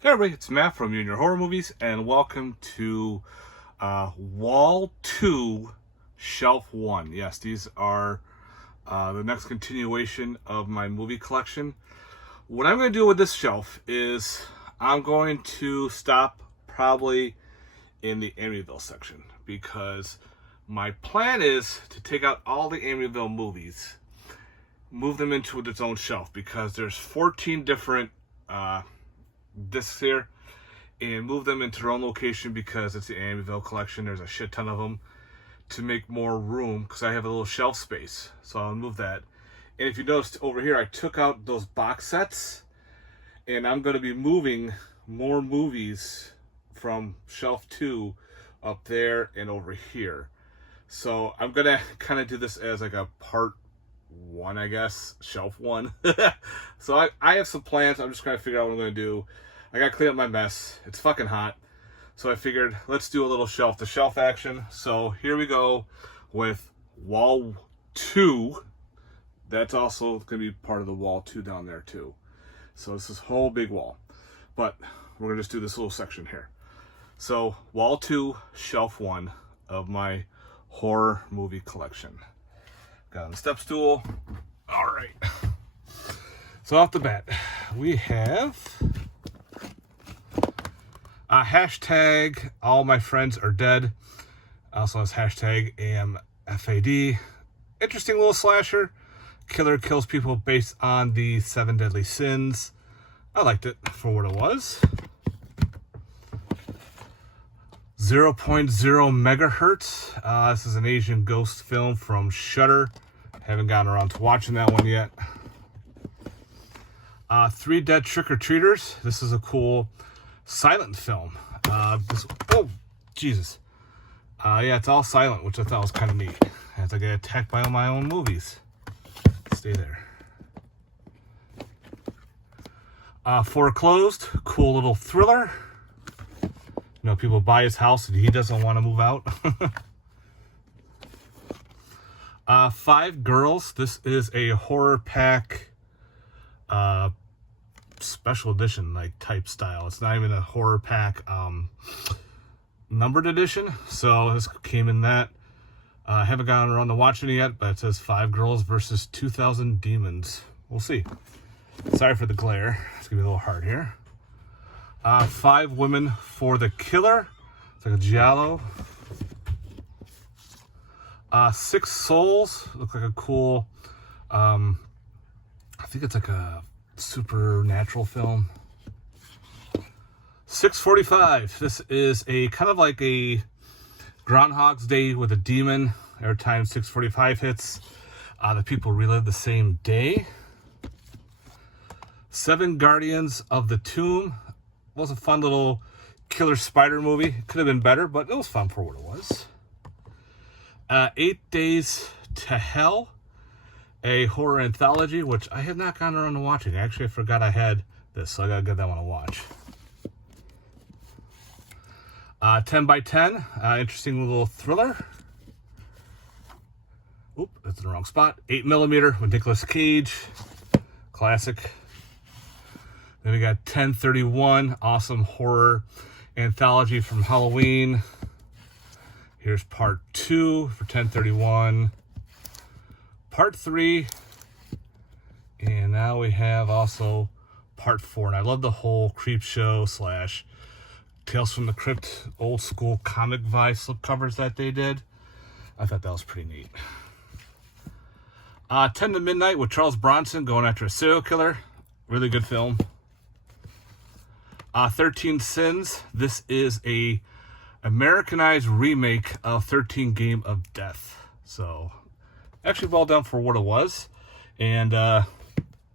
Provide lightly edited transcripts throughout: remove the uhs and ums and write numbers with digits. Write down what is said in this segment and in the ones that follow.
Hey everybody, it's Matt from You and Your Horror Movies, and welcome to Wall 2, Shelf 1. Yes, these are the next continuation of my movie collection. What I'm going to do with this shelf is I'm going to stop probably in the Amityville section, because my plan is to take out all the Amityville movies, move them into its own shelf, because there's 14 different discs here, and move them into their own location because it's the Amityville collection. There's a shit ton of them to make more room because I have a little shelf space, so I'll move that. And if you noticed over here, I took out those box sets, and I'm going to be moving more movies from shelf 2 up there and over here. So I'm going to kind of do this as like a part 1, I guess, shelf 1. So I have some plans. I'm just trying to figure out what I'm going to do. I got to clean up my mess. It's fucking hot. So I figured, let's do a little shelf-to-shelf action. So here we go with Wall 2. That's also going to be part of the Wall 2 down there too. So this is a whole big wall. But we're going to just do this little section here. So Wall 2, Shelf 1 of my horror movie collection. Got on the step stool. All right. So off the bat, we have hashtag all my friends are dead. Also has hashtag AMFAD. Interesting little slasher. Killer kills people based on the 7 deadly sins. I liked it for what it was. 0.0 megahertz. This is an Asian ghost film from Shudder. Haven't gotten around to watching that one yet. 3 Dead Trick-or-Treaters. This is a cool silent film. Oh, Jesus. Yeah, it's all silent, which I thought was kind of neat. As I get attacked by all my own movies. Stay there. Foreclosed. Cool little thriller. You know, people buy his house and he doesn't want to move out. 5 Girls. This is a horror pack special edition like type style. It's not even a horror pack numbered edition, so this came in that. I haven't gotten around to watching it yet, but it says 5 Girls versus 2,000 Demons. We'll see. Sorry for the glare. It's gonna be a little hard here. 5 Women for the Killer. It's like a giallo. 6 Souls. Looks like a cool I think it's like a supernatural film. 6:45. This is a kind of like a Groundhog's Day with a demon. Every time 6:45 hits, the people relive the same day. 7 Guardians of the Tomb. Was a fun little killer spider movie. Could have been better, but it was fun for what it was. 8 Days to Hell. A horror anthology, which I have not gotten around to watching. Actually, I forgot I had this, so I gotta give that one a watch. 10 by 10, interesting little thriller. Oop, that's in the wrong spot. 8mm with Nicolas Cage, classic. Then we got 1031, awesome horror anthology from Halloween. Here's part 2 for 1031. Part 3, and now we have also part 4, and I love the whole creep show slash Tales from the Crypt old school comic vibe slip covers that they did. I thought that was pretty neat. 10 to Midnight with Charles Bronson going after a serial killer. Really good film. 13 Sins. This is a Americanized remake of 13 Game of Death. So actually well done for what it was, and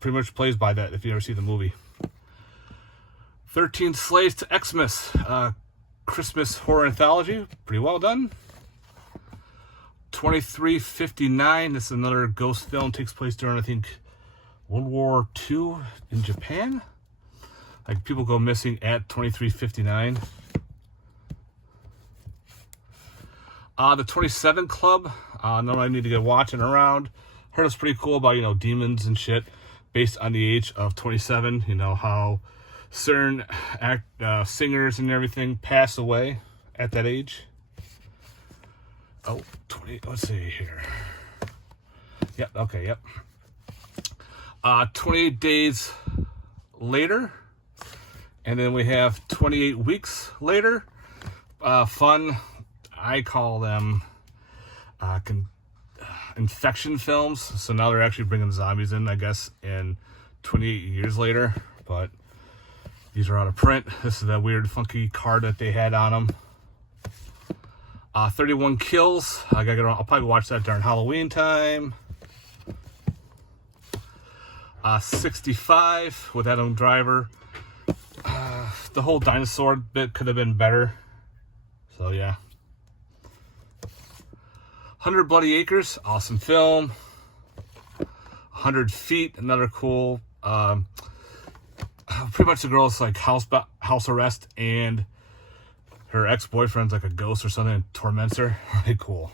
pretty much plays by that if you ever see the movie. 13 Slaves to Xmas, Christmas horror anthology, pretty well done. 2359, this is another ghost film, takes place during, I think, World War II in Japan. Like, people go missing at 2359. The 27 Club. No, I need to get watching around. Heard it's pretty cool about, demons and shit based on the age of 27. You know, how certain singers and everything pass away at that age. Oh, 20, let's see here. Yep, okay, yep. 28 days later. And then we have 28 weeks later. Fun, I call them infection films. So now they're actually bringing zombies in, I guess, in 28 years later. But these are out of print. This is that weird, funky card that they had on them. 31 Kills. I gotta get around. I'll probably watch that during Halloween time. 65 with Adam Driver. The whole dinosaur bit could have been better. So yeah. 100 Bloody Acres, awesome film. 100 Feet, another cool. Pretty much the girl's like house arrest, and her ex-boyfriend's like a ghost or something and torments her. Really cool.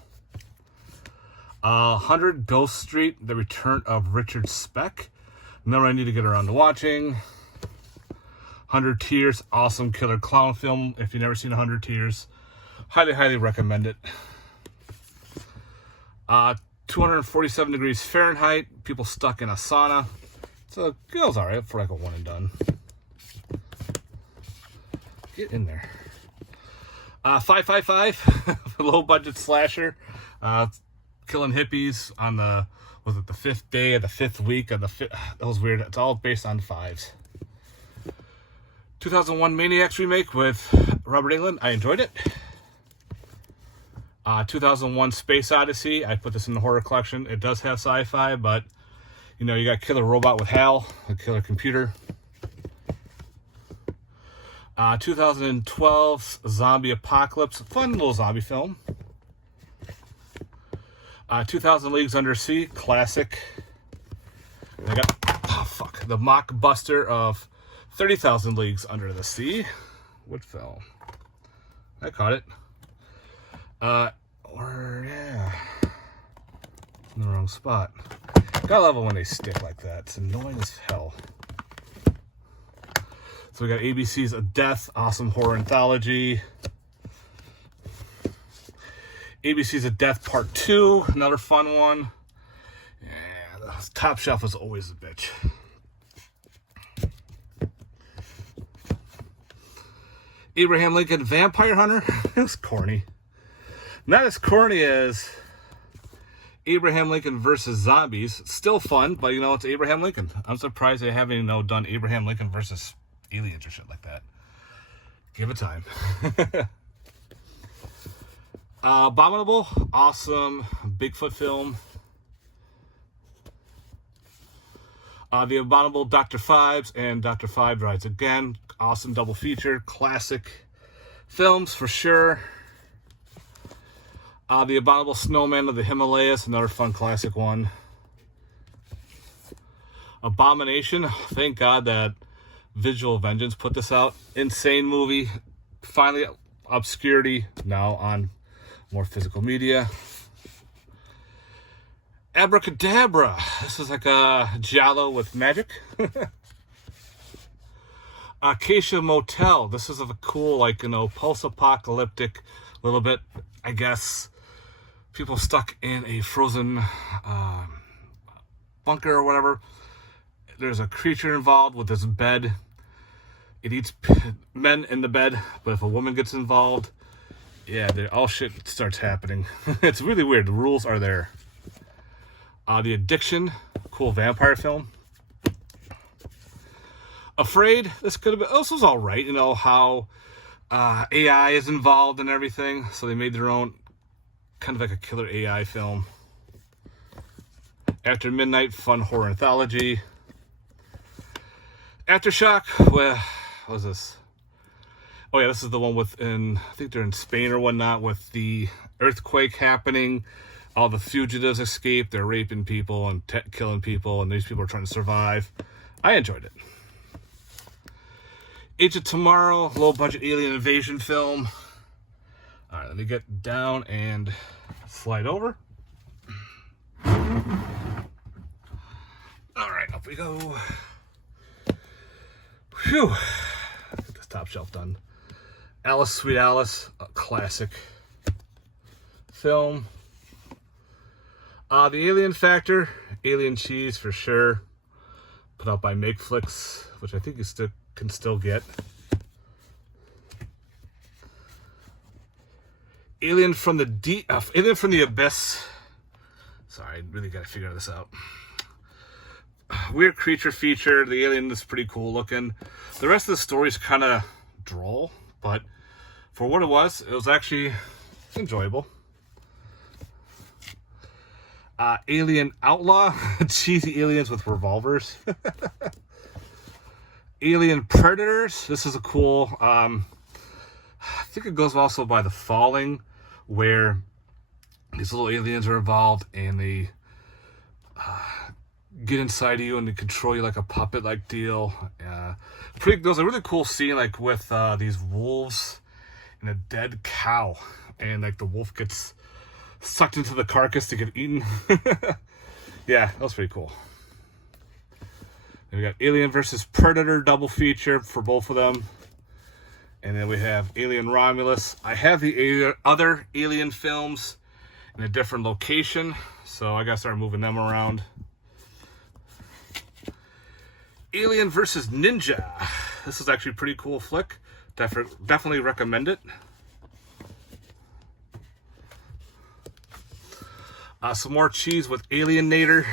100 Ghost Street, The Return of Richard Speck. Another I need to get around to watching. 100 Tears, awesome killer clown film. If you've never seen 100 Tears, highly, highly recommend it. 247 Degrees Fahrenheit, people stuck in a sauna. So it goes all right for like a one and done. Get in there. 555, low budget slasher, killing hippies on the, was it the 5th day of the 5th week of the that was weird. It's all based on fives. 2001 Maniacs remake with Robert Englund. I enjoyed it. 2001 Space Odyssey. I put this in the horror collection. It does have sci-fi, but you know, you got Killer Robot with HAL, a killer computer. 2012 Zombie Apocalypse, fun little zombie film. 2000 Leagues Under Sea, classic. And I got, the mockbuster of 30,000 Leagues Under the Sea. What film? I caught it. Yeah. In the wrong spot. Gotta love it when they stick like that. It's annoying as hell. So we got ABC's A Death, awesome horror anthology. ABC's A Death Part 2, another fun one. Yeah, the Top Shelf is always a bitch. Abraham Lincoln Vampire Hunter. It was corny. Not as corny as Abraham Lincoln versus Zombies. Still fun, but you know, it's Abraham Lincoln. I'm surprised they haven't, you know, done Abraham Lincoln versus aliens or shit like that. Give it time. Abominable, awesome Bigfoot film. The Abominable Dr. Phibes and Dr. Phibes Rides Again. Awesome double feature, classic films for sure. The Abominable Snowman of the Himalayas, another fun classic one. Abomination, thank God that Visual Vengeance put this out. Insane movie, finally obscurity, now on more physical media. Abracadabra, this is like a giallo with magic. Acacia Motel, this is a cool, like, you know, post-apocalyptic, little bit, I guess, people stuck in a frozen bunker or whatever. There's a creature involved with this bed. It eats men in the bed, but if a woman gets involved, yeah, all shit starts happening. It's really weird. The rules are there. The Addiction, cool vampire film. Afraid, this was all right. You know how AI is involved and everything, so they made their own kind of like a killer AI film. After Midnight, fun horror anthology. Aftershock, what was this? Oh yeah, this is the one I think they're in Spain or whatnot, with the earthquake happening. All the fugitives escape. They're raping people and killing people, and these people are trying to survive. I enjoyed it. Age of Tomorrow, low-budget alien invasion film. All right, let me get down and slide over. All right, up we go. Phew. top shelf done. Alice, Sweet Alice, a classic film. The Alien Factor, Alien Cheese for sure. Put out by Makeflix, which I think you can still get. Alien from the Abyss. Sorry, I really gotta figure this out. Weird creature feature. The alien is pretty cool looking. The rest of the story is kind of droll, but for what it was actually enjoyable. Alien Outlaw, cheesy aliens with revolvers. Alien Predators. This is a cool. I think it goes also by The Falling, where these little aliens are involved and they get inside of you and they control you like a puppet-like deal. There's a really cool scene like with these wolves and a dead cow, and like the wolf gets sucked into the carcass to get eaten. Yeah, that was pretty cool. And we got Alien versus Predator double feature for both of them. And then we have Alien Romulus. I have the other Alien films in a different location, so I gotta start moving them around. Alien versus Ninja. This is actually a pretty cool flick. Definitely recommend it. Some more cheese with Alienator.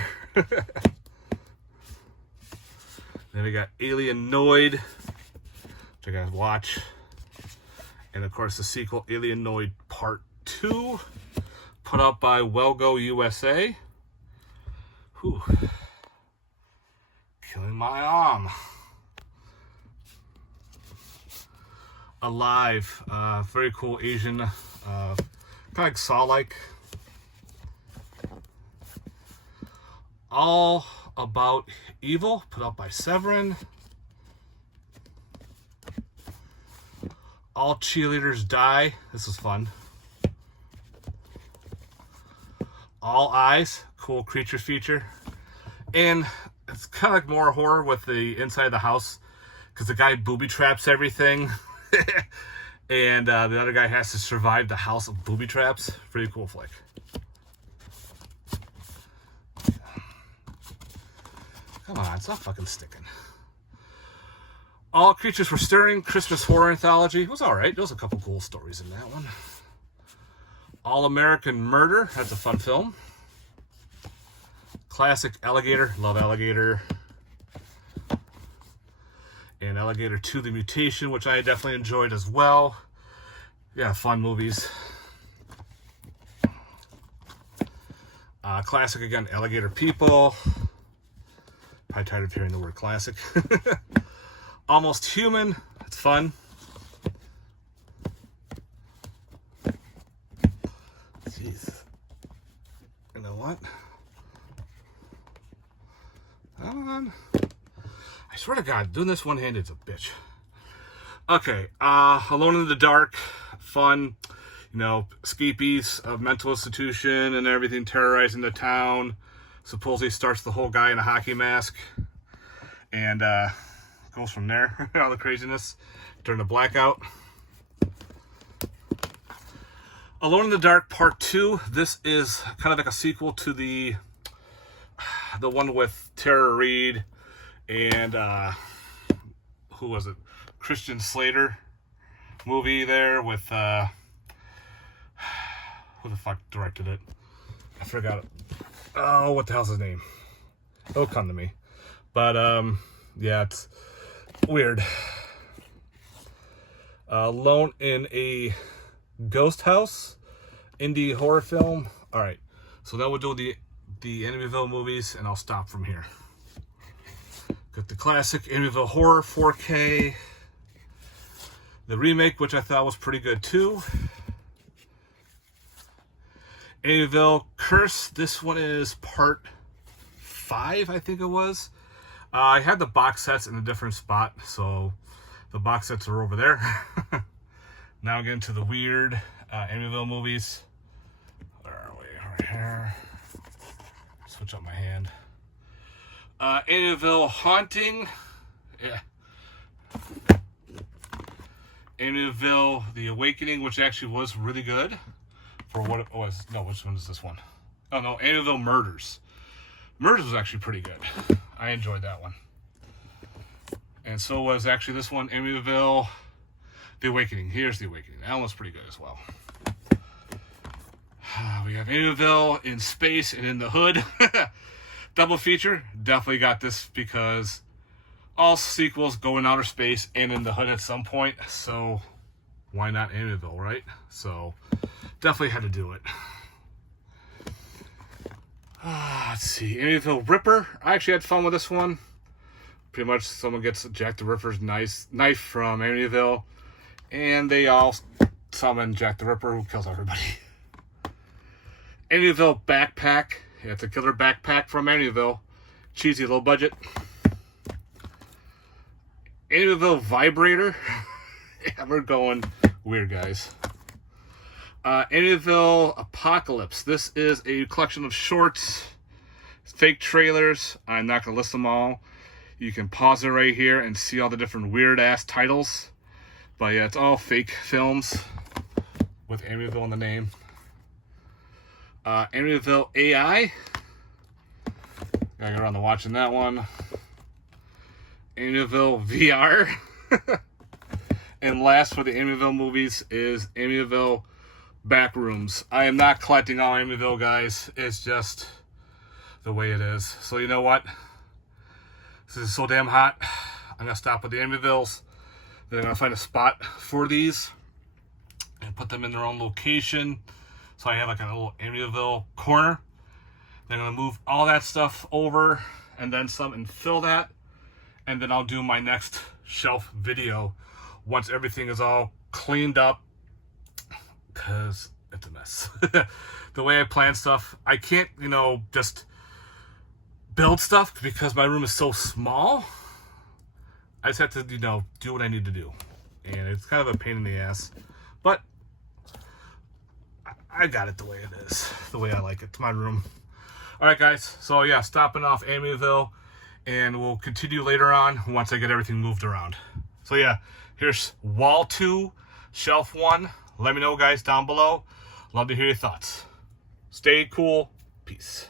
Then we got Alienoid, which I gotta watch. And of course the sequel, Alienoid Part 2, put out by Wellgo USA. Whew. Killing my arm. Alive, very cool Asian, kind of like Saw-like. All About Evil, put out by Severin. All Cheerleaders Die. This is fun. All Eyes, cool creature feature. And it's kind of like more horror with the inside of the house, because the guy booby traps everything. And the other guy has to survive the house of booby traps. Pretty cool flick. Come on, it's not fucking sticking. All Creatures Were Stirring, Christmas Horror Anthology. It was alright. There was a couple cool stories in that one. All American Murder. That's a fun film. Classic Alligator. Love Alligator. And Alligator 2: The Mutation, which I definitely enjoyed as well. Yeah, fun movies. Classic again, Alligator People. Probably tired of hearing the word classic. Almost Human. It's fun. Jeez. You know what? Come on. I swear to God, doing this one-handed is a bitch. Okay. Alone in the Dark. Fun. You know, escapees of mental institution and everything terrorizing the town. Supposedly starts the whole guy in a hockey mask. And, goes from there. All the craziness during the blackout. Alone in the Dark Part 2. This is kind of like a sequel to the one with Tara Reid and who was it? Christian Slater movie there with who the fuck directed it? I forgot it. Oh, what the hell's his name? It'll come to me. But yeah, it's weird. Alone in a Ghost House, indie horror film. All right, so now we'll do the Amityville movies, and I'll stop from here. Got the classic Amityville Horror 4K, the remake, which I thought was pretty good too. Amityville Curse. This one is part 5, I think it was. I had the box sets in a different spot, so the box sets are over there. Now getting to the weird Amityville movies. Where are we? Right here. Switch up my hand. Amityville Haunting. Yeah. Amityville, The Awakening, which actually was really good for what it was. No, which one is this one? Oh, no, Amityville Murders. Murders was actually pretty good. I enjoyed that one. And so was actually this one, Amityville, The Awakening. Here's The Awakening. That one was pretty good as well. We have Amityville in Space and in the Hood. Double feature. Definitely got this because all sequels go in outer space and in the Hood at some point. So why not Amityville, right? So definitely had to do it. Let's see. Amityville Ripper. I actually had fun with this one. Pretty much someone gets Jack the Ripper's knife from Amityville. And they all summon Jack the Ripper, who kills everybody. Amityville Backpack. Yeah, it's a killer backpack from Amityville. Cheesy, low budget. Amityville Vibrator. Yeah, we're going weird, guys. Amityville Apocalypse. This is a collection of shorts, fake trailers. I'm not going to list them all. You can pause it right here and see all the different weird-ass titles. But yeah, it's all fake films with Amityville in the name. Amityville AI. Gotta get around to watching that one. Amityville VR. And last for the Amityville movies is Amityville Backrooms. I am not collecting all Amityville, guys. It's just the way it is. So you know what? This is so damn hot. I'm going to stop with the Amityvilles. Then I'm going to find a spot for these and put them in their own location. So I have like a little Amityville corner. Then I'm going to move all that stuff over and then some and fill that. And then I'll do my next shelf video once everything is all cleaned up. Because it's a mess. The way I plan stuff, I can't, just build stuff because my room is so small. I just have to, do what I need to do. And it's kind of a pain in the ass. But I got it the way it is. The way I like it. It's my room. Alright, guys. So, yeah, stopping off Amityville. And we'll continue later on once I get everything moved around. So, yeah, here's Wall 2, Shelf 1. Let me know, guys, down below. Love to hear your thoughts. Stay cool. Peace.